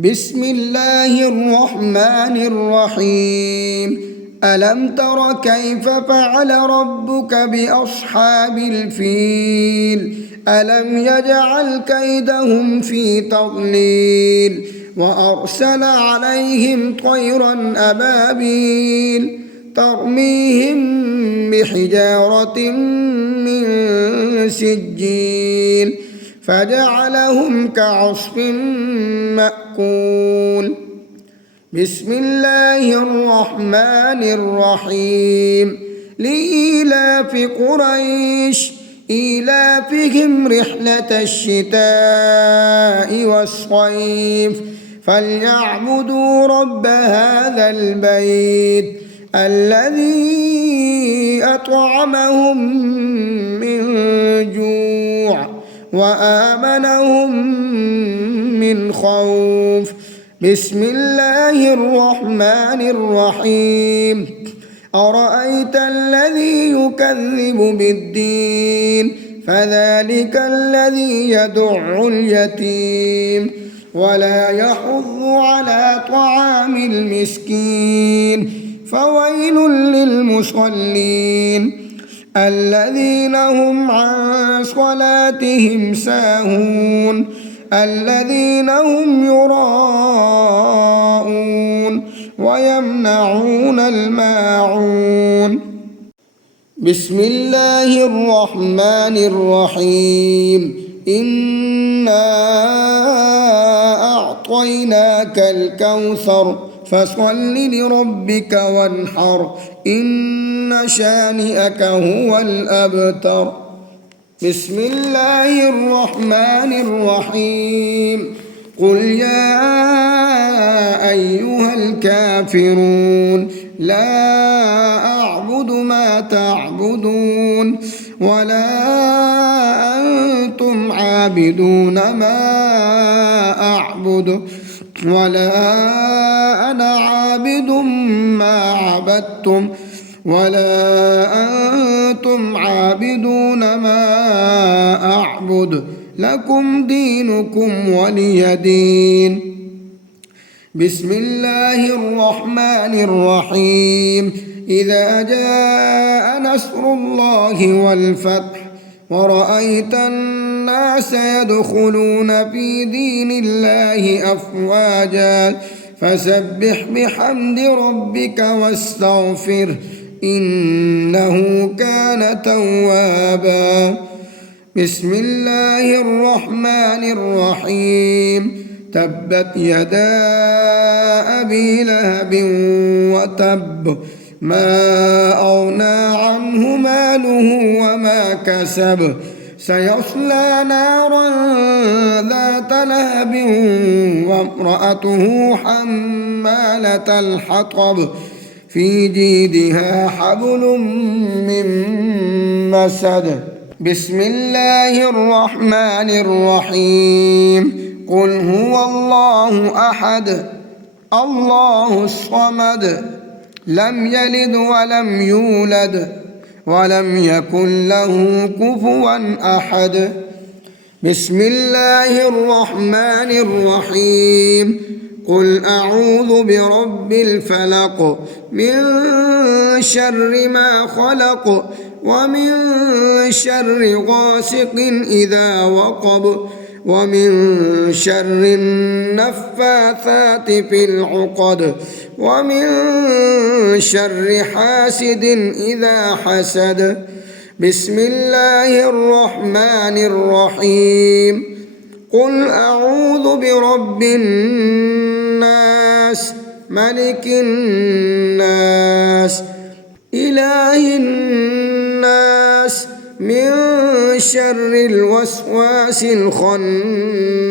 بسم الله الرحمن الرحيم. ألم تر كيف فعل ربك بأصحاب الفيل؟ ألم يجعل كيدهم في تضليل وأرسل عليهم طيرا أبابيل ترميهم بحجارة من سجيل فجعلهم كعصف مأكول. بسم الله الرحمن الرحيم. لإيلاف قريش إيلافهم رحلة الشتاء والصيف فليعبدوا رب هذا البيت الذي أطعمهم من جوع وآمنهم من خوف. بسم الله الرحمن الرحيم. أرأيت الذي يكذب بالدين فذلك الذي يدع اليتيم ولا يحض على طعام المسكين فويل للمصلين الذين هم عن صلاتهم ساهون الذين هم يراءون ويمنعون الماعون. بسم الله الرحمن الرحيم. إنا أعطيناك الكوثر فصل لربك وانحر إن شانئك هو الأبتر. بسم الله الرحمن الرحيم. قل يا أيها الكافرون لا أعبد ما تعبدون ولا أنتم عابدون ما أعبد ولا أنا عابد ما عبدتم ولا أنتم عابدون ما أعبد لكم دينكم ولي دين. بسم الله الرحمن الرحيم. إذا جاء نصر الله والفتح ورأيت الناس يدخلون في دين الله أفواجا فسبح بحمد ربك واستغفره إنه كان توابا. بسم الله الرحمن الرحيم. تبت يدا أبي لهب وتب ما أغنى عنه ماله وما كسب سيصلى نارا ذات لهب وامرأته حمالة الحطب في جيدها حبل من مسد. بسم الله الرحمن الرحيم. قل هو الله أحد الله الصمد لم يلد ولم يولد ولم يكن له كفوا أحد. بسم الله الرحمن الرحيم. قل أعوذ برب الفلق من شر ما خلق ومن شر غاسق إذا وقب ومن شر النفاثات في العقد ومن شر حاسد إذا حسد. بسم الله الرحمن الرحيم. قل أعوذ برب الناس ملك الناس إله الناس من شر الوسواس الخناس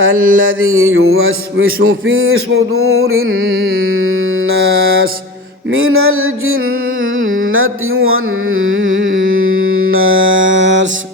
الذي يوسوس في صدور الناس من الجنة والناس.